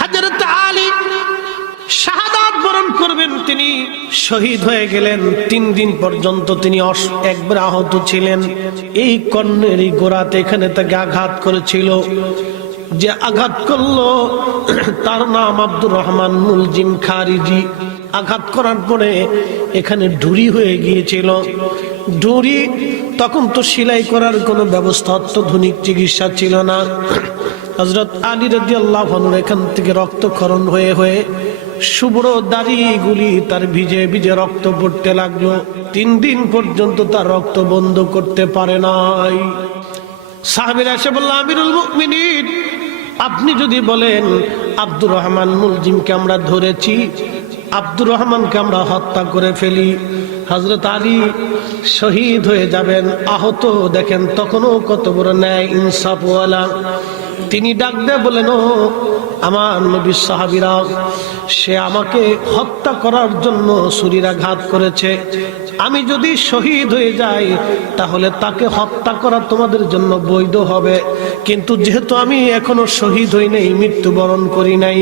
হযরত আলী শাহাদাত বরণ করবেন, তিনি শহীদ হয়ে গেলেন। 3 দিন পর্যন্ত তিনি একবার আহত ছিলেন। এই কর্ণের এই গোড়াতে এখানে তাকে আঘাত করেছিল। যে আঘাত করলো তার নাম আব্দুর রহমান মুলজিম খারিজি। আঘাত করার পরে এখানে ঢুরি হয়ে গিয়েছিল। ঢুরি তখন তো সেলাই করার কোনো ব্যবস্থা, অত্যাধুনিক চিকিৎসা ছিল না। হযরত আলী রাদিয়াল্লাহু আনহু এখান থেকে রক্তক্ষরণ হয়ে হয়ে শুভ্র দাড়িগুলি তার ভিজে ভিজে রক্ত পড়তে লাগলো। 3 দিন পর্যন্ত তার রক্ত বন্ধ করতে পারে নাই। সাহাবীরা এসে বলল, আমিরুল মুমিনিন, আপনি যদি বলেন আব্দুর রহমান মুলজিমকে আমরা ধরেছি, আব্দুর রহমানকে আমরা হত্যা করে ফেলি, হযরত আলী শহীদ হয়ে যাবেন। আহত দেখেন তখনও কত বড় ন্যায় ইনসাফওয়ালা। তিনি ডাক দিয়ে বলেন, ও আমার নবীর সাহাবীরা, সে আমাকে হত্যা করার জন্য ছুরিরাঘাত করেছে। আমি যদি শহীদ হয়ে যাই তাহলে তাকে হত্যা করা তোমাদের জন্য বৈধ হবে, কিন্তু যেহেতু আমি এখনো শহীদ হই নাই, মৃত্যুবরণ করি নাই,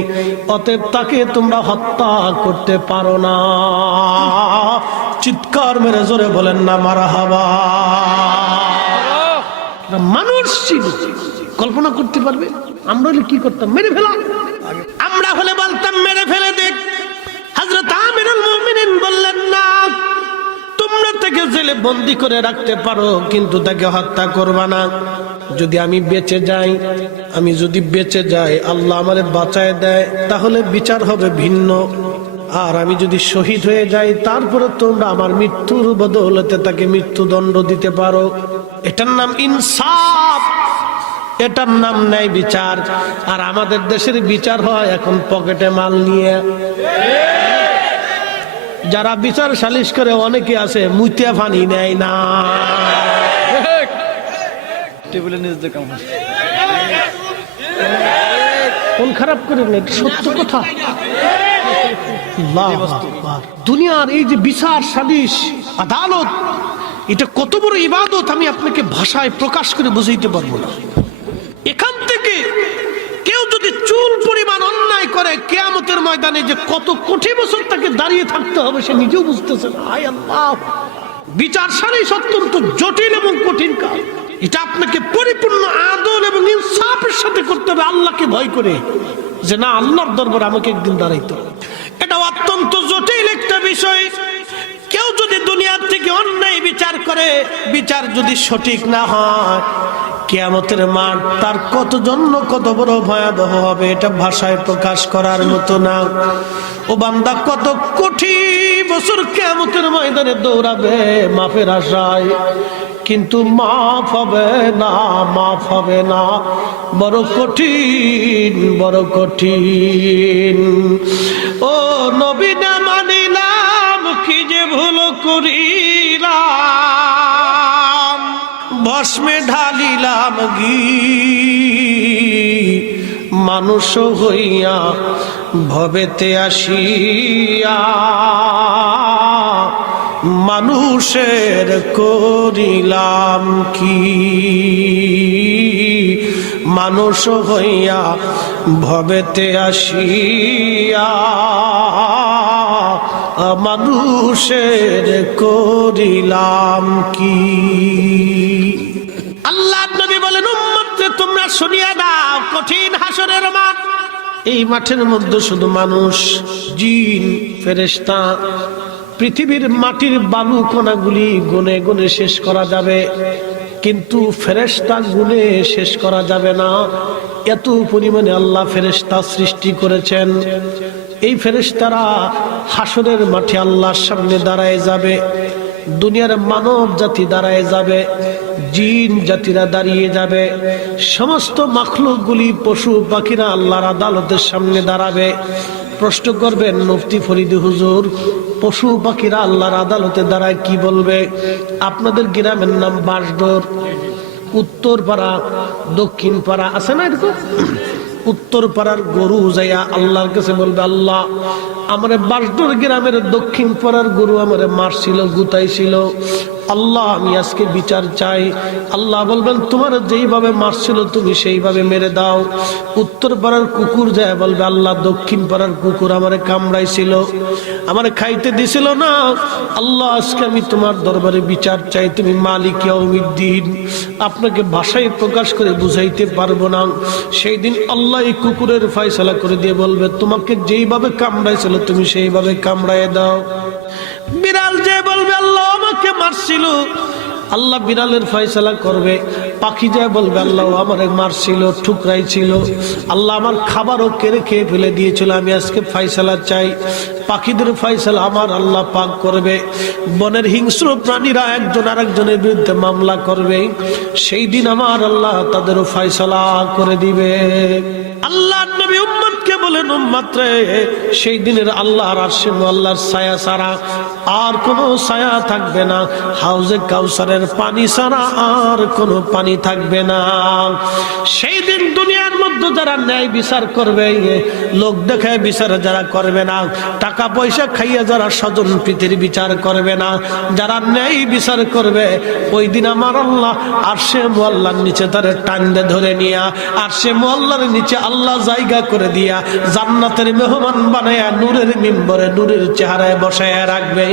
অতএব তাকে তোমরা হত্যা করতে পারো না। চিৎকার মেরে জোরে বলেন না মারহাবা। মানুষ ছিল, কল্পনা করতে পারবে? আমরা হলে কি করতাম? মেরে ফেলা। আমরা হলে বলতাম মেরে ফেলে দেখ। হযরত আমিরুল মুমিনিন বললেন, না, তোমরা তাকে জেলে বন্দী করে রাখতে পারো, কিন্তু তাকে হত্যা করবা না। যদি আমি বেঁচে যাই, আল্লাহ আমারে বাঁচায় দেয়, তাহলে বিচার হবে ভিন্ন। আর আমি যদি শহীদ হয়ে যাই, তারপরে তোমরা আমার মৃত্যুর বদৌলতে তাকে মৃত্যুদণ্ড দিতে পারো। এটার নাম ইনসাফ, এটার নাম ন্যায় বিচার। আর আমাদের দেশের বিচার হয় এখন পকেটে মাল নিয়ে। যারা বিচার সালিশ করে অনেকে আছে মুতিয়া ফানি নেয় না। কোন খারাপ করে না, সত্য কথা। দুনিয়ার এই যে বিচার সালিশ আদালত, এটা কত বড় ইবাদত আমি আপনাকে ভাষায় প্রকাশ করে বুঝাইতে পারবো না। এখান থেকে কেউ যদি চুল পরিমাণ অন্যায় করে, কিয়ামতের ময়দানে যে কত কোটি বছর তাকে দাঁড়িয়ে থাকতে হবে সে নিজেও বুঝতেছে না। হায় আল্লাহ, বিচার সালিশ অত্যন্ত জটিল এবং কঠিন কাজ। এটা আপনাকে পরিপূর্ণ আদল এবং ইনসাফের সাথে করতে হবে, আল্লাহকে ভয় করে, যে না, আল্লাহর দরবারে আমাকে একদিন দাঁড়াইতে হবে। এটা অত্যন্ত জটিল একটা বিষয়। কেউ যদি দুনিয়ার থেকে অন্যায় বিচার করে, বিচার যদি সঠিক না হয়, কিয়ামতের মাঠ তার কত বড় ভয়াবহ হবে, এটা ভাষায় প্রকাশ করার মতো না। ও বান্দা কত কোটি বছর কিয়ামতের ময়দানে দৌড়াবে মাফের আশায়, কিন্তু মাফ হবে না। বড় কঠিন। ও নবী না মানিলাম, কি যে ভুল করিলাম, ভস্মে ঢালিলাম ঘি, মানুষ হইয়া ভবেতে আসিয়া, মানুষের করিলাম কি, মানুষ হইয়া ভবেতে আসিয়া, মানুষের করিলাম কি। আল্লাহ নবী বলেন, উম্মত তোমরা শুনিয়া দাও, কঠিন হাসরের মাঠ। এই মাঠের মধ্যে শুধু মানুষ, জিন, ফেরেশতা, পৃথিবীর মাটির বালু কণাগুলি গুনে গুনে শেষ করা যাবে, কিন্তু ফেরেশতা গুনে শেষ করা যাবে না। এত পরিমাণে আল্লাহ ফেরেশতা সৃষ্টি করেছেন। এই ফেরেশতারা হাসরের মাঠে আল্লাহর সামনে দাঁড়ায় যাবে। দুনিয়ার মানব জাতি দাঁড়ায় যাবে, জিন জাতিরা দাঁড়িয়ে যাবে, সমস্ত মাখলুকগুলি, পশু পাখিরা আল্লাহর আদালতের সামনে দাঁড়াবে। প্রশ্ন করবেন, মুফতি ফরিদ হুজুর, পশু পাখিরা আল্লাহর আদালতে দাঁড়ায় কি বলবে? আপনাদের গ্রামের নাম বাঁশডোর, উত্তর পাড়া, দক্ষিণ পাড়া আছে না এরকম? উত্তর পাড়ার গরু যাইয়া আল্লাহর কাছে বলবে, আল্লাহ আমার বাসডোর গ্রামের দক্ষিণ পাড়ার গরু আমারে মারছিল, গুতাইছিল, আল্লাহ আমি আজকে বিচার চাই। আল্লাহ বলবেন তোমার যেইভাবে মারছিল তুমি সেইভাবে মেরে দাও। উত্তর পাড়ার কুকুর যায় বলবে, আল্লাহ দক্ষিণ পাড়ার কুকুর আমারে কামড়াইছিল, আমারে খাইতে দিছিল না, আল্লাহ আজকে আমি তোমার দরবারে বিচার চাই, তুমি মালিক ইয়াউমিদ্দিন, আপনাকে ভাষায় প্রকাশ করে বুঝাইতে পারবো না। সেই দিন আল্লাহ এই কুকুরের ফয়সালা করে দিয়ে বলবে, তোমাকে যেইভাবে কামড়াইছিল তুমি সেইভাবে কামড়ায় দাও। বিড়াল যে বলবে, আল্লাহ আমাকে মারছিল, আল্লাহ বিড়ালের ফয়সালা করবে। পাখি যায় বলবে, আল্লাহ আমারে মারছিল, ঠুকরাইছিল, আল্লাহ আমার খাবারও কেড়ে খেয়ে ফেলে দিয়েছিল, আমি আজকে ফয়সালা চাই। পাখিদের ফয়সালা আমার আল্লাহ পাক করবে। বনের হিংস্র প্রাণীরা একজন আরেকজনের বিরুদ্ধে মামলা করবে, সেই দিন আমার আল্লাহ তাদেরও ফয়সালা করে দিবে। আল্লাহ নবী উম্মতকে বলেন, উম্মত রে, সেই দিনের আল্লাহর আরশে আল্লাহর ছায়া ছাড়া আর কোনো ছায়া থাকবে না, হাউজে কাউসারের পানি ছাড়া আর কোনো পানি থাকবে না। সেই দিন দুনিয়ার মধ্যে যারা ন্যায় বিচার করবে, লোক দেখায় বিচার যারা করবে না, টাকা পয়সা খাইয়া যারা স্বজন প্রীতির বিচার করবে না, যারা ন্যায় বিচার করবে, ওই দিন আমার আল্লাহ আরশে মুআল্লার নিচে তারে টান্দে ধরে নিয়া আরশে মুআল্লার নিচে আল্লাহ জায়গা করে দিয়া জান্নাতের মেহমান বানায়া নূরের মিম্বরে নূরের চেহারায় বসায় রাখবে।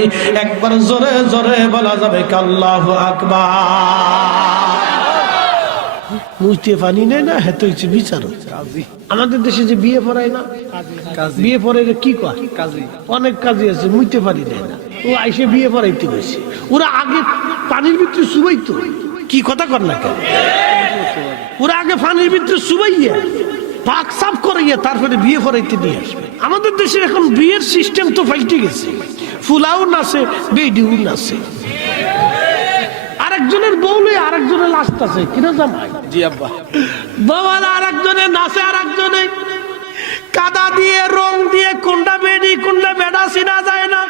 একবার জোরে জোরে বলা যাবে আল্লাহু আকবার। মুইতে পানি নেই না, হেতো হচ্ছে বিচারক। আমাদের দেশে যে বিয়ে পড়ায় না, বিয়ে পড়াই কি কয়, অনেক কাজী আছে, মুইতে পানি নেই না, ও আইসে বিয়ে পড়াইতে গেছে। ওরা আগে পানির ভিতরে চুবাইতো, কি কথা কর না কেন, ওরা আগে পানির ভিতরে চুবাইয়া পাক সাফ করাইয়া তারপরে বিয়ে পড়াইতে নিয়ে আসবে। আমাদের দেশে এখন বিয়ের সিস্টেম তো পাল্টে গেছে, ফুলাও নাচে, বেডিও নাচে, আরেকজনের বউলে আরেকজনের লাস্ট আছে, কিনা জামাই জি আব্বা, বউলা আরেকজনের নাচে, আরেকজনে কাদা দিয়ে রং দিয়ে কোনটা বেডি কোনটা বেডা চিনা যায় না।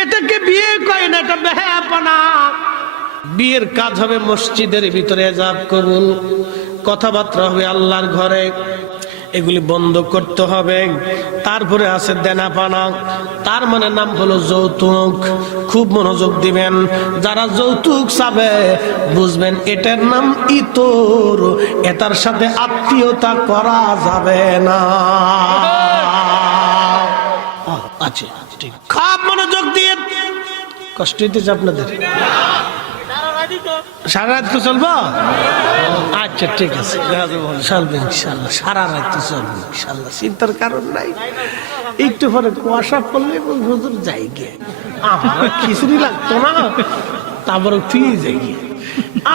এটাকে বিয়ে কয় না, এটা বেহায়াপনা। বিয়ের কাজ হবে মসজিদের ভিতরে, যাব কবুল, কথাবার্তা হবে আল্লাহর ঘরে, এগুলি বন্ধ করতে হবে। তারপরে আছে দেনাপানা, তার মানে নাম হলো যৌতুক। খুব মনোযোগ দিবেন, যারা যৌতুক চাবে বুঝবেন এটার নাম ইতর, এটার সাথে আত্মীয়তা করা যাবে না। আচ্ছা ঠিক, খুব মনোযোগ দিয়ে, কষ্ট হইতেছে আপনাদের, সারা রাত তো চলবো? আচ্ছা ঠিক আছে, চলবে ইনশাল্লাহ, সারা রাত তো চলবে ইনশাল্লাহ, চিন্তার কারণ নাই। একটু পরে কুয়াশা পড়লে হুজুর যাই গিয়ে, আমার খিচুড়ি লাগতো না, তারপরে ফিরে যাই গিয়ে,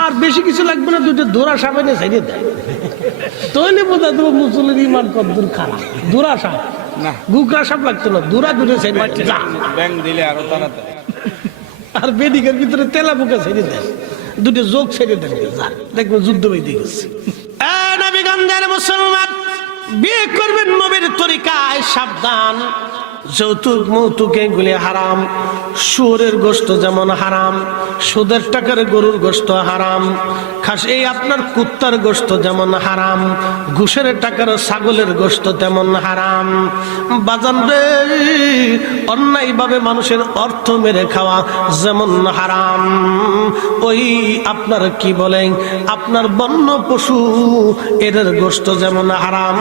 আর বেশি কিছু লাগবে না, দুটো দোরা সাবানে ছেড়ে দেয়, তৈলে বোঝা দেবো মুসলিম ইমান কদ্দুর খারাপ। দোরা সাপ না, গুকরা সাপ লাগতো না, দোরা দূরে ছেড়ে দিলে আরো তাড়াতাড়ি, আর বেদিকের ভিতরে তেলা পোকা ছেড়ে দেয়, দুটো যোগ ছেড়ে দেন, দেখবেন যুদ্ধ বেঁধে গেছে। নবীগঞ্জের মুসলমান, বিয়ে করবেন নবীর তরিকায়, সাবধান। যৌতুক মৌতুক এগুলি হারাম। শুয়োরের গোশত যেমন হারাম, সুদের টাকার গরুর গোশত হারাম, খাস এই আপনার কুত্তার গোশত যেমন হারাম, ঘুষের টাকার ছাগলের গোশত তেমন হারাম। বাজান রে, অন্যায়ভাবে মানুষের অর্থ মেরে খাওয়া যেমন হারাম, ওই আপনার কি বলেন, আপনার বন্য পশু এদের গোশত যেমন হারাম,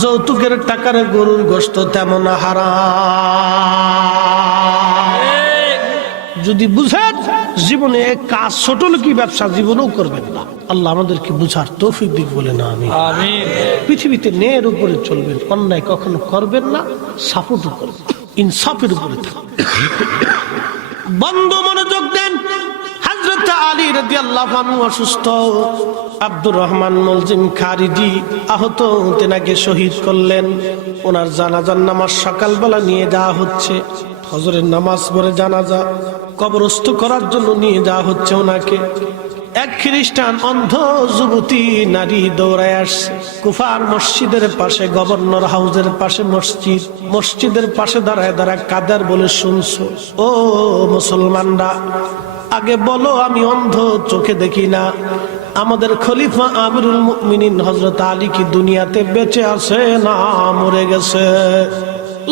যৌতুকের টাকার গরুর গোশত তেমন হারাম। যদি বুঝেন জীবনে কাজ ছোট কি ব্যবসা জীবনেও করবেন না। আল্লাহ আমাদেরকে বুঝার তৌফিক দিক বলে না আমিন। পৃথিবীতে ন্যায়ের উপরে চলবেন, অন্যায় কখনো করবেন না, সাপোর্ট করবেন, ইনসাফের উপরে থাকবেন। বন্ধু মনোযোগ দেন, হযরত আলী রাদিয়াল্লাহু আনহু অসুস্থ, আব্দুর রহমান মুলজিম খারিজি আহত, তেনাকে শহীদ করলেন। ওনার জানাজার নামাজ সকালবেলা নিয়ে যাওয়া হচ্ছে, ফজরের নামাজ পড়ে জানাজা কবরস্থ করার জন্য নিয়ে যাওয়া হচ্ছে ওনাকে। এক খ্রিস্টান অন্ধ যুবতী নারী দৌড়ায় আসছে। কুফার মসজিদের পাশে, গভর্নর হাউসের পাশে মসজিদ, মসজিদের পাশে দাঁড়ায় দাঁড়ায় কাদার বলে, শুনছো ও মুসলমানরা, আগে বলো আমি অন্ধ, চোখে দেখি না, আমাদের খলিফা আমিরুল মুমিনিন হযরত আলী কি দুনিয়াতে বেঁচে আছে না মরে গেছে?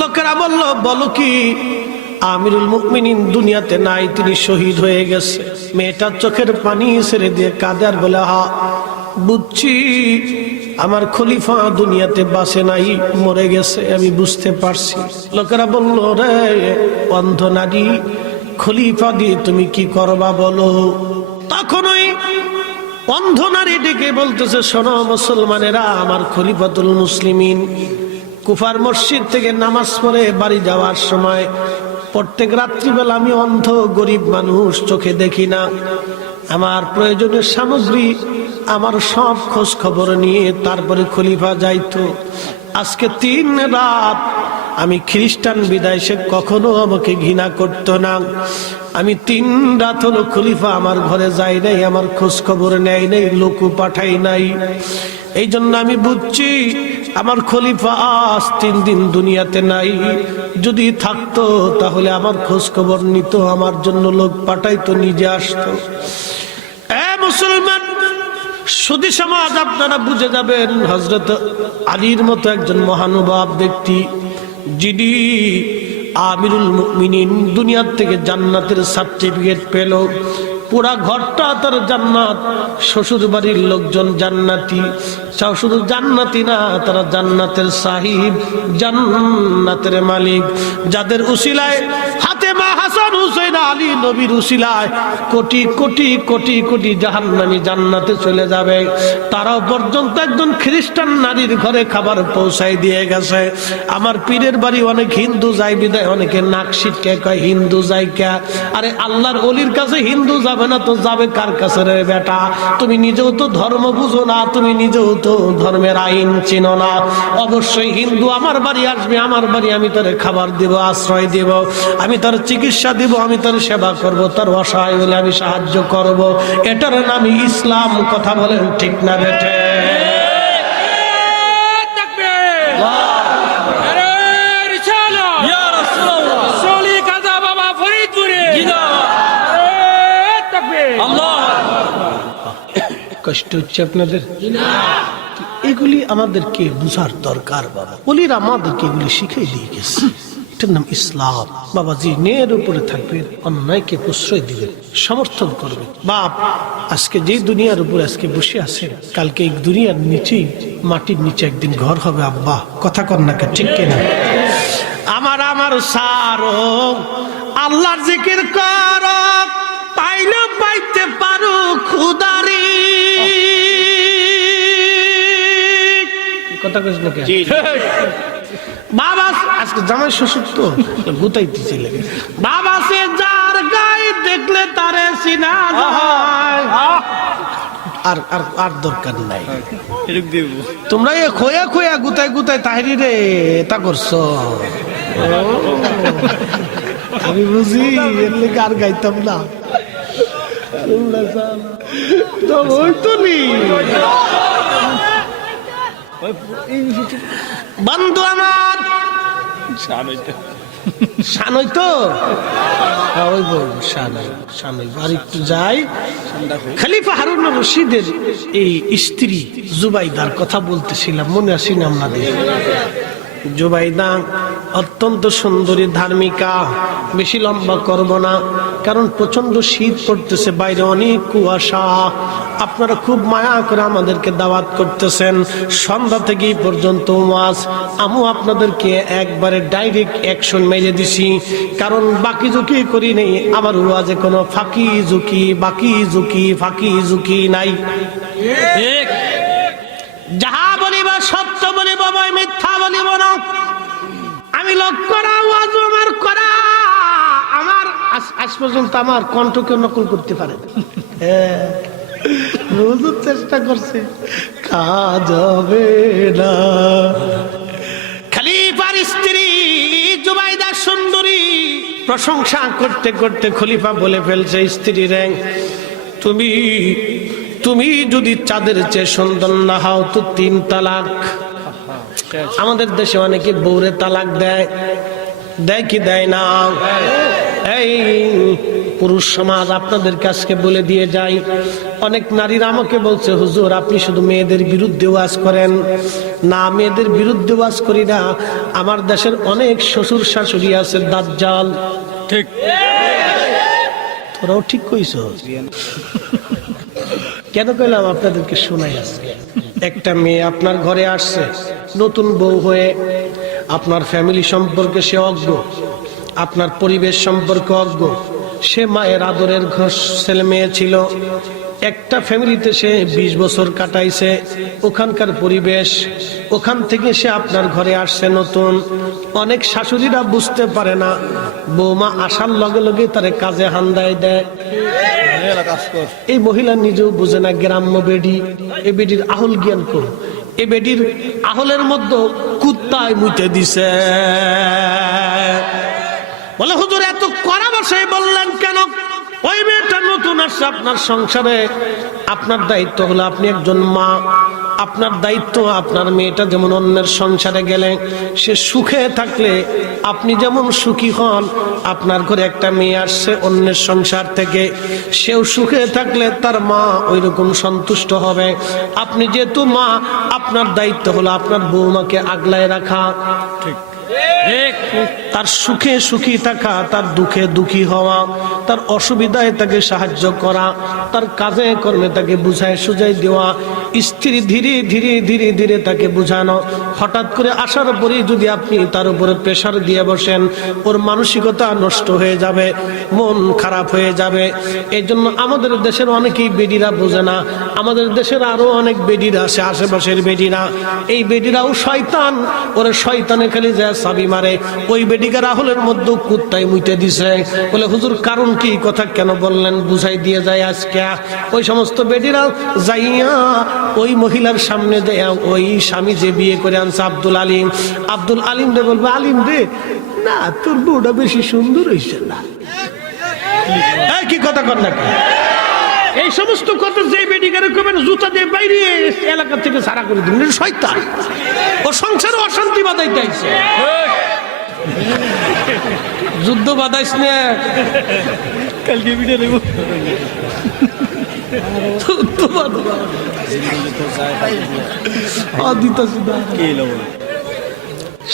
লোকেরা বলল, বলো কি আমিরুল মুমিনিন দুনিয়াতে নাই, তিনি শহীদ হয়ে গেছে। মেয়েটা চোখের পানি ছেড়ে দিয়ে কাঁদে আর বলে, হা বুঝছি আমার খলিফা দুনিয়াতে বাঁচে নাই, মরে গেছে, আমি বুঝতে পারছি। লোকেরা বলল, রে অন্ধ নারী, খলিফা দিয়ে তুমি কি করবা বলো? তখন ওই অন্ধ নারী ডেকে বলতেছে, শোনো মুসলমানেরা, আমার খলিফাতুল মুসলিমিন কুফার মসজিদ থেকে নামাজ পড়ে বাড়ি যাওয়ার সময় প্রত্যেক রাত্রিবেলা আমি অন্ধ গরিব মানুষ, চোখে দেখি না, আমার প্রয়োজনীয় সামগ্রী আমার সব খোঁজ খবর নিয়ে তারপরে খলিফা যাইতো। আজকে 3 রাত আমি খ্রিস্টান বিদায়, সে কখনো আমাকে ঘৃণা করতো না। আমি 3 রাত হলো খলিফা আমার ঘরে যাই নাই, আমার খোঁজ খবর নেয় নাই, লোকও পাঠাই নাই। এই জন্য আমি বুঝছি আমার খলিফা আজ 3 দিন দুনিয়াতে নাই। যদি থাকতো তাহলে আমার খোঁজ খবর নিত, আমার জন্য লোক পাঠাইতো, নিজে আসতো। মুসলমান সুধী সমাজ, আপনারা বুঝে যাবেন, হযরত আলীর মতো একজন মহানুভব ব্যক্তি, যিনি আমিরুল মুমিনিন দুনিয়ার থেকে জান্নাতের সার্টিফিকেট পেল, পুরা ঘরটা তার জান্নাত, শ্বশুর বাড়ির লোকজন জান্নাতি, শুধু জান্নাতি না, তারা জান্নাতের সাহিব, জান্নাতের মালিক, যাদের উসিলায় ফাতেমা, হাসান, হুসাইন, আলী নবীর উসিলায় কোটি কোটি কোটি কোটি জাহান্নামী জান্নাতে চলে যাবে। তারাও পর্যন্ত একজন খ্রিস্টান নারীর ঘরে খাবার পৌঁছাই দিয়ে গেছে। আমার পীরের বাড়ি অনেক হিন্দু যাই বিদায় অনেকে নাক সিটকে কয় হিন্দু যাই কে? আরে আল্লাহর ওলির কাছে হিন্দু যাবে না তো যাবে কার কাছে রে বেটা? তুমি নিজেও তো ধর্ম বুঝো না, তুমি নিজেও তো ধর্মের আইন চিনো না। অবশ্যই হিন্দু আমার বাড়ি আসবে, আমার বাড়ি আমি তার খাবার দিব, আশ্রয় দিব, আমি তার চিকিৎসা দিব, আমি তার সেবা করব, তার অসহায় হলে আমি সাহায্য করব। এটার নামই ইসলাম। কথা বলেন ঠিক না বেটে? কষ্ট হচ্ছে আপনাদের? এগুলি আমাদেরকে বুঝার দরকার বাবা। বলির আমাদেরকে এগুলি শিখিয়ে দিয়ে গেছে। এটার নাম ইসলাম। বাবাজি ন্যায়ের উপরে থাকবেন, অন্যায়কে প্রশ্রয় দিবেন, সমর্থন করবেন। বাপ আজকে যে দুনিয়ার উপরে আজকে বসে আছেন, কালকে এই দুনিয়ার নিচেই মাটির নিচে একদিন ঘর হবে। আব্বা কথা কর না, ঠিক কিনা? আমার সারো আল্লাহর জিকির করো, পাইলে পাইতে পারো খুদারি। কথা কইস না কে? বাবা আজকে জামাই শ্বশুর তো গুতাইতেছি লাগে। বাবা সে যার গায়ে দেখলে তারে চিনা যায়, আর আর আর দরকার নাই। তোমরা এ খোয়া খোয়া গুতাই গুতাই তাহিরি রে তা করছো। আমি বুঝি এর লেগে আর গাইতাম না। বন্ধু আমার শানই তো আর একটু যাই। খলিফা হারুন রশিদের এই স্ত্রী জুবাইদার কথা বলতেছিলাম, মনে আসেনি আপনাদের? জুবাইদা অত্যন্ত সুন্দরী, ধার্মিকা। বেশি লম্বা করব না, কারণ প্রচন্ড শীত পড়তেছে, বাইরে অনেক কুয়াশা। আপনারা খুব মায়া করে আমাদেরকে দাওয়াত করতেছেন, সন্ধ্যা থেকে পর্যন্ত ওয়াজ। আমি আপনাদেরকে একবারে ডাইরেক্ট অ্যাকশন মেরে দিছি, কারণ বাকি ঝুঁকি করি নেই। আমার ওয়াজে কোনো ফাঁকি ঝুঁকি, বাকি ঝুঁকি, ফাঁকি ঝুঁকি নাই। যাহা বলিব সত্য বলিব, মিথ্যা বলিব না। আমি লক্ষ্য করা ওয়াজ আমার করা, আমার আজ পর্যন্ত আমার কণ্ঠকে নকল করতে পারে চেষ্টা করছে, কাজ হবে না। খলিফার স্ত্রী জুবাইদা সুন্দরী, প্রশংসা করতে করতে খলিফা বলে ফেলছে স্ত্রী রে, তুমি যদি চাঁদের চেয়ে সুন্দর না হও তো 3 তালাক। আমাদের দেশে অনেকে বউরে তালাক দেয় কি দেয় না? এই পুরুষ সমাজ আপনাদের কাছকে বলে দিয়ে যাই, অনেক নারীরা আমাকে বলছে হুজুর আপনি শুধু মেয়েদের বিরুদ্ধে ওয়াজ করেন। না, মেয়েদের বিরুদ্ধে ওয়াজ করি না, আমার দেশের অনেক শ্বশুর শাশুড়ি আছে দাজ্জাল। ঠিক, তোরাও ঠিক কইছ। কেন কইলাম আপনাদেরকে শোনাই আছে। একটা মেয়ে আপনার ঘরে আসছে নতুন বউ হয়ে, আপনার ফ্যামিলি সম্পর্কে সে অজ্ঞ, আপনার পরিবেশ সম্পর্কে অজ্ঞ। সে মায়ের আদরের ঘর ছেলে মেয়ে ছিল, একটা ফ্যামিলিতে সে 20 বছর কাটাইছে, ওখানকার পরিবেশ, ওখান থেকে সে আপনার ঘরে আসছে নতুন। অনেক শাশুড়িরা বুঝতে পারে না, বৌমা আসার লগে লগে তারে কাজে হান্দায় দেয়। এই মহিলা নিজেও বুঝে না, গ্রাম্য বেডি, এই বেডির আহুল জ্ঞান কর, এই বেডির আহলের মধ্যে কুত্তায় মুইতে দিছে। বলে হুজুর এত কড়া ভাষায় বললেন কেন? ওই মেয়েটা নতুন আসছে আপনার সংসারে, আপনার দায়িত্ব হলো আপনি একজন মা, আপনার দায়িত্ব আপনার মেয়েটা যেমন অন্যের সংসারে গেলে সে সুখে থাকলে আপনি যেমন সুখী হন, আপনার ঘরে একটা মেয়ে আসছে অন্যের সংসার থেকে, সেও সুখে থাকলে তার মা ওই রকম সন্তুষ্ট হবে। আপনি যেহেতু মা, আপনার দায়িত্ব হলো আপনার বৌমাকে আগলায় রাখা। ঠিক, তার সুখে সুখী থাকা, তার দুঃখে দুঃখী হওয়া, তার অসুবিধায় তাকে সাহায্য করা, তার কাজে কর্মে তাকে বুঝায় সুঝাই দেওয়া। স্ত্রী ধীরে ধীরে ধীরে ধীরে তাকে বুঝানো। হঠাৎ করে আসার পরেই যদি আপনি তার উপরে প্রেশার দিয়ে বসেন, ওর মানসিকতা নষ্ট হয়ে যাবে, মন খারাপ হয়ে যাবে। এই জন্য আমাদের দেশের অনেকেই বেডিরা বোঝে না। আমাদের দেশের আরো অনেক বেডিরা আছে, আশেপাশের বেডিরা, এই বেডিরাও শয়তান, ওরা শয়তানে খালি যায় চাবি মারে। ওই বেডিকা রাহুলের মধ্যে কুত্তায় মুইতে দিছে। বলে হুজুর কারণ কি, কথা কেন বললেন, বুঝাই দিয়ে যায় আজকে। ওই সমস্ত বেডিরা যাইয়া ওই মহিলার সামনে দেয়া, ওই স্বামী যে বিয়ে করে আনছে আব্দুল আলিম, আব্দুল আলিম রে বলবে, আলিম রে না তোর বউটা বেশি সুন্দর হয়েছে না, কি কথা কর না। এই সমস্ত কথা যে বেডিকারে কবেন জুতা দিয়ে বাইরে এলাকা থেকে সারা করে দিবেন, শয়তান। ও সংসারে অশান্তি বাঁধাইতে আইছে। যুদ্ধ বাঁধাইস না, কালকে ভিডিও দেব।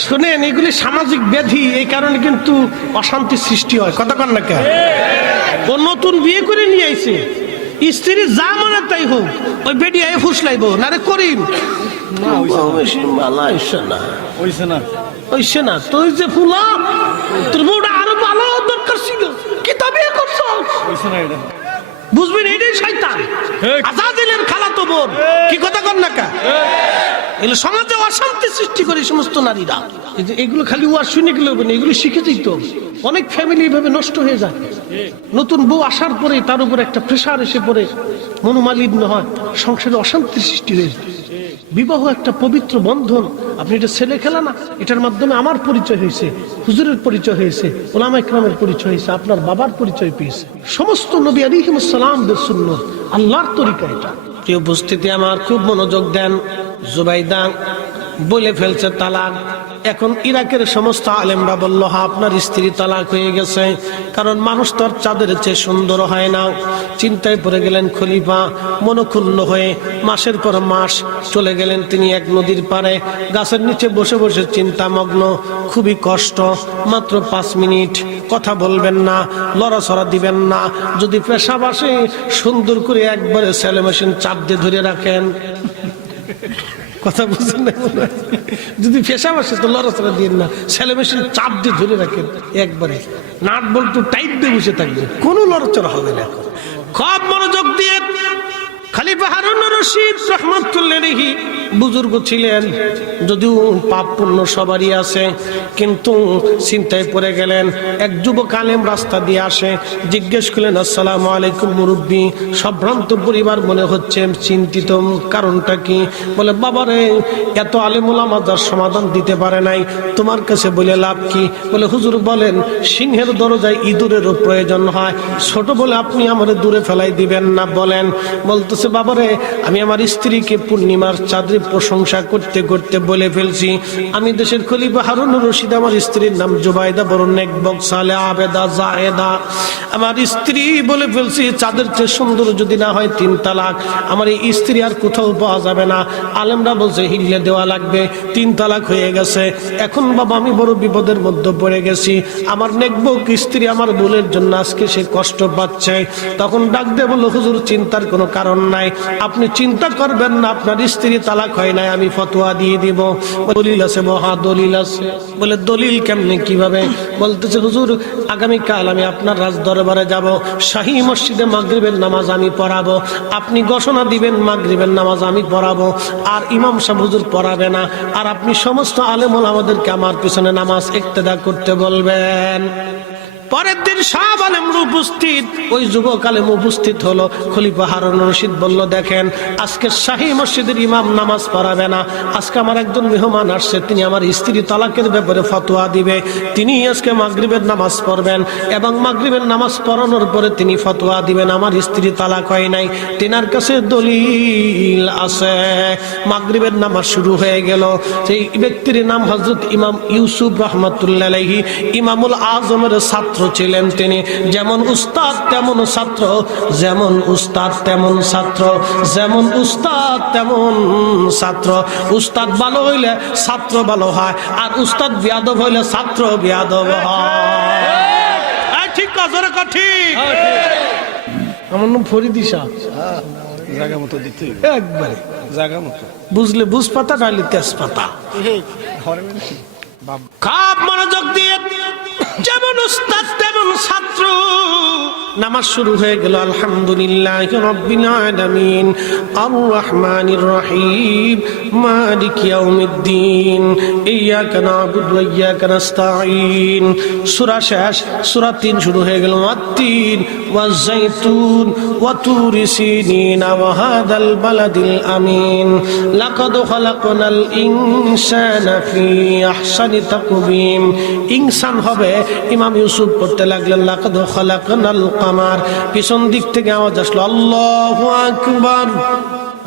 শোনেন, এগুলি সামাজিক ব্যাধি, এই কারণে কিন্তু অশান্তি সৃষ্টি হয়। কথা কন না কেন? ও নতুন বিয়ে করে নিয়ে আইছে, স্ত্রী যা মনে তাই হোক, ওই বেডি আয় ফুসলাইব না রে করিম না, তুই যে ফুলা তোর বউটা আরো ভালো দরকার ছিল, কি তবে করছো বুঝবেন, এটাই শয়তান। আজাদিলের খালাতো বোন, কি কথা কর না কা? এগুলো সমাজে অশান্তি সৃষ্টি করে সমস্ত নারীরা। এগুলো খালি ওয়াজ শুনে গেলে হবে না, এগুলো শিখে যেত। অনেক ফ্যামিলি এভাবে নষ্ট হয়ে যায়। নতুন বউ আসার পরে তার উপর একটা প্রেশার এসে পড়ে, মনোমালিন্য হয়, সংসারে অশান্তির সৃষ্টি হয়ে যায়। বিবাহ একটা পবিত্র বন্ধন, আপনি এটা ছেলে খেলা না। এটার মাধ্যমে আমার পরিচয় হয়েছে, হুজুরের পরিচয় হয়েছে, ওলামা ইকরামের পরিচয় হয়েছে, আপনার বাবার পরিচয় পেয়েছে। সমস্ত নবী আলাইহিস সালামদের সুন্নাত, আল্লাহর তরিকা এটা। প্রিয় উপস্থিতি আমার, খুব মনোযোগ দেন। জুবাইদা বলে ফেলছে তালাক। এখন ইরাকের সমস্ত আলেমরা বলল, হ্যাঁ আপনার স্ত্রী তালাক হয়ে গেছে, কারণ মানুষ তো আর চাঁদের চেয়ে সুন্দর হয় না। চিন্তায় পড়ে গেলেন খলিফা, মনক্ষুণ্ণ হয়ে মাসের পর মাস চলে গেলেন তিনি এক নদীর পাড়ে, গাছের নিচে বসে বসে চিন্তামগ্ন। খুবই কষ্ট, মাত্র 5 মিনিট কথা বলবেন না, লড়াছড়া দিবেন না। যদি পেশাব আসে সুন্দর করে একবারে সেলো মেশিন চাপ দিয়ে ধরে রাখেন। কথা বুঝছেন না? যদি পেশাব আসে তো লড়াচড়া দিন না, সেলো মেশিন চাপ দিয়ে ধরে রাখেন, একবারে নাট বল্টু টাইট দিয়ে বসে থাকবে, কোনো লড়াচড়া হবে না। খুব মনোযোগ দিয়ে খলিফা হারুন রশিদ রাহমাতুল্লাহি আলাইহি বুজুর্গ ছিলেন, যদিও পাপ পুণ্য সবারই আছে, কিন্তু চিন্তায় পড়ে গেলেন। এক যুবক আলেম রাস্তা দিয়ে আসে, জিজ্ঞেস করলেন, আসসালামু আলাইকুম মুরব্বী। সম্ভ্রান্ত পরিবার মনে হচ্ছে, চিন্তিত, কারণটা কি? বলে, বাবারে এত আলেম ওলামা যার সমাধান দিতে পারে নাই, তোমার কাছে বলে লাভ কি? বলে, হুজুর বলেন, সিংহের দরজায় ইঁদুরেরও প্রয়োজন হয়, ছোট বলে আপনি আমারে দূরে ফেলাই দিবেন না। বলেন। বলতেছে, বাবারে আমি আমার স্ত্রীকে পূর্ণিমার চাঁদে হুজুরের প্রশংসা করতে করতে বলে ফেলছি, আমি দেশের খলিফা হারুনুর রশিদ, আমার স্ত্রীর নাম জুবাইদা, বড় নেকবক, সালেহ, আবেদা, জায়েদা। আমার স্ত্রী বলে ফেলছি, চাঁদের চেয়ে সুন্দর যদি না হয় 3 তালাক। আমার এই স্ত্রী আর কোথাও পাওয়া যাবে না। আলেমরা বলছে হিল্লে দেওয়া লাগবে, 3 তালাক হয়ে গেছে। এখন বাবা আমি বড় বিপদের মধ্যে পড়ে গেছি। আমার নেকবক স্ত্রী আমার ভুলের জন্য আজকে সে কষ্ট পাচ্ছে। তখন ডাক দিয়ে বলল, হুজুর চিন্তার কোনো কারণ নাই, আপনি চিন্তা করবেন না, আপনার স্ত্রী তালাক হয় নাই, আমি ফতোয়া দিয়ে দিব। দলিল আছে? মহা দলিল আছে। বলে দলিল কেমনে, কিভাবে? বলতেছে হুজুর আগামীকাল আমি আপনার রাজ দরবারে যাব, শাহী মসজিদে মাগরিবের নামাজ আমি পড়াবো, আপনি ঘোষণা দিবেন মাগরিবের নামাজ আমি পড়াবো, আর ইমাম সাহেব হুজুর পড়াবে না, আর আপনি সমস্ত আলেম ওলামাদেরকে আমার পিছনে নামাজ ইক্তেদা করতে বলবেন। পরের দিন সব আলেমরা উপস্থিত, ওই যুবক আলেম উপস্থিত হলো। খলিফা হারুনুর রশিদ বলল, দেখেন আজকে শাহী মসজিদের ইমাম নামাজ পড়াবে না, আজকে আমার একজন মেহমান আসছে, তিনি আমার স্ত্রী তালাকের ব্যাপারে ফতোয়া দিবে, তিনি আজকে মাগরিবের নামাজ পড়বেন এবং মাগরিবের নামাজ পড়ানোর পরে তিনি ফতোয়া দিবেন আমার স্ত্রী তালাক হয় নাই, তেনার কাছে দলিল আছে। মাগরিবের নামাজ শুরু হয়ে গেল। সেই ব্যক্তির নাম হযরত ইমাম ইউসুফ রাহমাতুল্লাহ আলাইহি, ইমামুল আজমের ছাত্র ছিলেন তিনি। যেমন উস্তাদ তেমন ছাত্র, যেমন উস্তাদ তেমন ছাত্র, যেমন উস্তাদ তেমন ছাত্র। উস্তাদ ভালো হইলে ছাত্র ভালো হয়, আর উস্তাদ বিয়াদব হইলে ছাত্র বিয়াদব হয়। ঠিক কাজরে ঠিক। আমার নাম ফরিদি শাহ। জায়গা মতো দিতে একবারে জায়গা মতো বুঝলে বুঝ পাতা, নাইলে তেজপাতা। খাপ মনোযোগ দিয়ে, যেমন উস্তাদ তেমন ছাত্র। নামাজ শুরু হয়ে গেল। আলহামদুলিল্লাহি রাব্বিল আলামিন আর রহমানির রহিম মালিকি ইয়াউমিদ্দিন ইয়্যাকা না'বুদু ওয়া ইয়্যাকা নাস্তাঈন। সূরা শেষ, সূরা 3 শুরু হয়ে গেল। ওয়াত-তিন ওয়াজ-যাইতুন ওয়া তুরি সিনিন ওয়া হাদাল বালাদিল আমিন লাকাদ খালাকনাল ইনসানা ফি আহসানি তাকওয়িম। ইনসান হবে, ইমাম ইউসুফ পড়তে লাগলেন লাকাদ খালাকনাল কামার। পিছন দিক থেকে আওয়াজ আসলো আল্লাহু আকবার।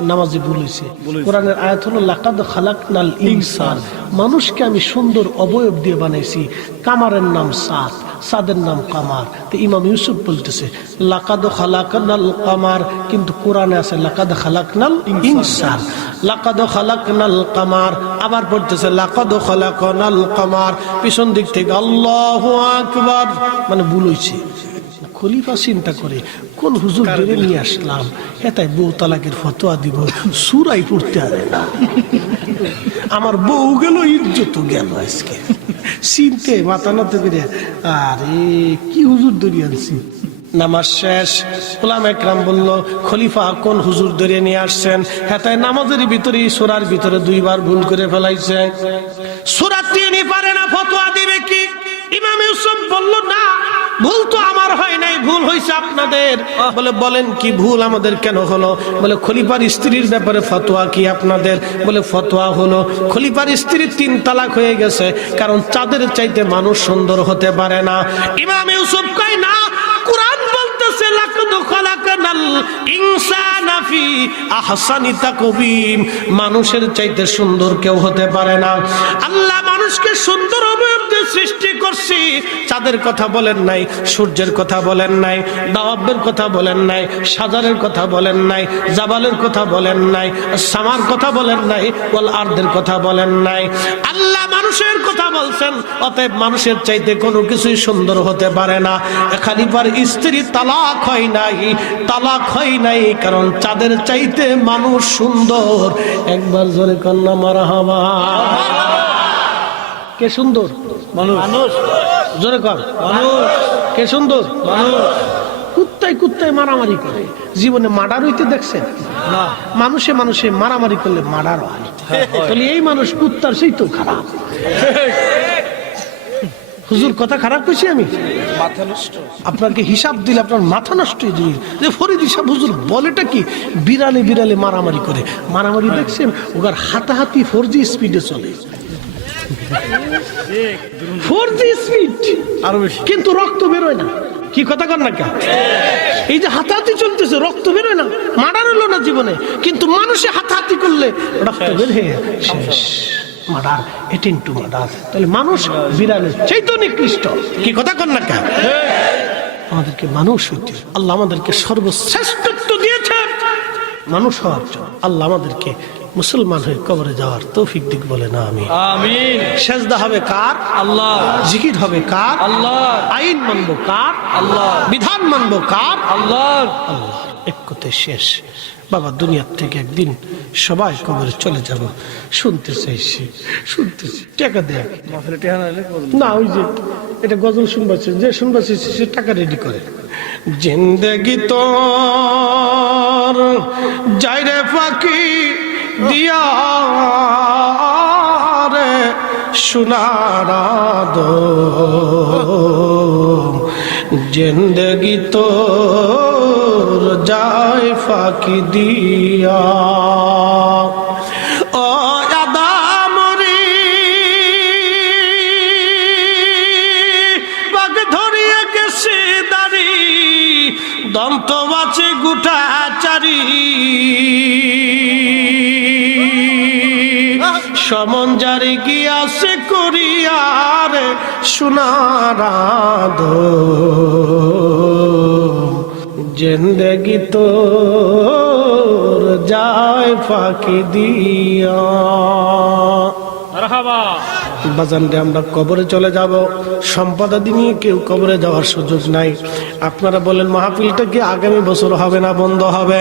নামাজি ভুল হয়েছে। কোরআনের আয়াত হলো লাকাদ খালাকনাল ইনসান, মানুষকে আমি সুন্দর অবয়ব দিয়ে বানাইছি। কামারের নাম সাদ, সাদের নাম কামার। তো ইমাম ইউসুফ বলতেছে লাকাদ খালাকনাল কামার, কিন্তু কোরআনে আছে লাকাদ খালাকনাল ইনসান। লাকাদ খালাকনাল কামার, আবার পড়তেছে লাকাদ খালাকনাল কামার। পিছন দিক থেকে আল্লাহু আকবার, মানে ভুল হয়েছে। খলিফা চিন্তা করে কোন হুজুর ধরে নিয়ে আসলাম, এটাই বউ তালাকের ফতোয়া দিব, সূরাই পড়তে পারে না। আমার বউ গেল, ইজ্জত গেল আজকে। চিনতে মাথা নত করে, আরে কি হুজুর ধরে আনছি। নামাজ শেষ। উলামা একরাম বলল, খলিফা কোন হুজুর ধরে নিয়ে আসছেন? হেতায় নামাজের ভিতরে সূরার ভিতরে 2 বার ভুল করে ফেলাইছে। সূরা তিনি পারে না, ফতোয়া দিবে কি? ইমাম ইউসুফ বলল, না ভুল তো আমার হয় নাই, ভুল হয়েছে আপনাদের। বলে বলেন কি ভুল আমাদের কেন হলো? বলে খলিফার স্ত্রীর ব্যাপারে ফতোয়া কি আপনাদের? বলে ফতোয়া হলো খলিফার স্ত্রী 3 তালাক হয়ে গেছে, কারণ চাঁদের চাইতে মানুষ সুন্দর হতে পারে না। ইমাম ইউসুফ কয় না, কুরআন বলতেছে লাকাদ খালাকনাল ইনসানা ফি আহসানি তাকওয়িম, মানুষের চাইতে সুন্দর কেউ হতে পারে না। আল্লাহ মানুষকে সুন্দর অবয়ব দিয়ে সৃষ্টি করছি। চাঁদের কথা বলেন নাই, সূর্যের কথা বলেন নাই, দাওয়াবের কথা বলেন নাই, সাজারের কথা বলেন নাই, জাবালের কথা বলেন নাই, সামার কথা বলেন নাই, ওয়াল আরদের কথা বলেন নাই। আল্লাহ মানুষের কথা বলছেন। অতএব মানুষের চাইতে কোনো কিছুই সুন্দর হতে পারে না। খলিফার স্ত্রী তালাক হয় নাই, তালাক হয় নাই কারণ চাঁদের চাইতে মানুষ সুন্দর। একবার জোরে কন্যা মারহাবা। কে সুন্দর? মানুষ। জোরে কর, মানুষ। কে সুন্দর? মানুষ। কুত্তায় কুত্তায় মারামারি করে, জীবনে মার্ডার হইতে দেখছেন? না। মানুষে মানুষে মারামারি করলে মার্ডার হয়। তাহলে এই মানুষ কুত্তার সেই তো খারাপ। হুজুর কথা খারাপ কইছি আমি? মাথা নষ্ট। আপনাকে হিসাব দিলে আপনার মাথা নষ্ট হয়ে যাবে। যে ফরিদ সাহেব হুজুর বলেটা কি? বিড়ালে বিড়ালে মারামারি করে। মারামারি দেখছেন? ওগার হাতাহাতি 4G স্পিডে চলে। 4G স্পিড আরো বেশি, কিন্তু রক্ত বেরোয় না। কি কথা কর না কেন? এই যে হাতাহাতি চলতেছে, রক্ত বেরোয় না, মার্ডার হলো না জীবনে, কিন্তু মানুষে হাতাহাতি করলে রক্ত বের হয়ে শেষ। Murder, 18 to murder. তাহলে মানুষ বিড়ালের চাইতে নিকৃষ্ট। কি কথা কর না কেন? আমাদেরকে মানুষ হইতে, আল্লাহ আমাদেরকে সর্বশ্রেষ্ঠত্ব দিয়েছেন মানুষ হওয়ার জন্য। আল্লাহ আমাদেরকে মুসলমান হয়ে কবরে যাওয়ার তৌফিক দিক বলে না আমি আমিন। সেজদা হবে কার? আল্লাহ। জিকির হবে কার? আল্লাহ। আইন মানবো কার? আল্লাহ। বিধান মানবো কার? আল্লাহ। আল্লাহ। এক কথায় শেষ বাবা, দুনিয়ার থেকে একদিন সবাই কবরে চলে যাব। শুনতে চাইছি, শুনতেছি, টাকা দেয় না। ওই যে এটা গজল শুনবা, যে শুনবা সে টাকা রেডি করে। জিন্দেগি তোর যাইরে ফাঁকি দিয়া রে সোনার আদম, জিন্দেগি তোর যায় ফাঁকি দিয়া। ও আদামরি বাগ ধরিয়া গেছে দাড়ি, দন্ত বাছে গুটা চারি, সমন জারি গিয়াছে করিয়ার সোনার আদম, জিন্দেগি তোর যায় ফাঁকি দিয়া। বাজান রে, আমরা কবরে চলে যাব, সম্পদাদি নিয়ে কেউ কবরে যাওয়ার সুযোগ নাই। আপনারা বলেন মাহফিলটা কি আগামী বছর হবে না বন্ধ হবে?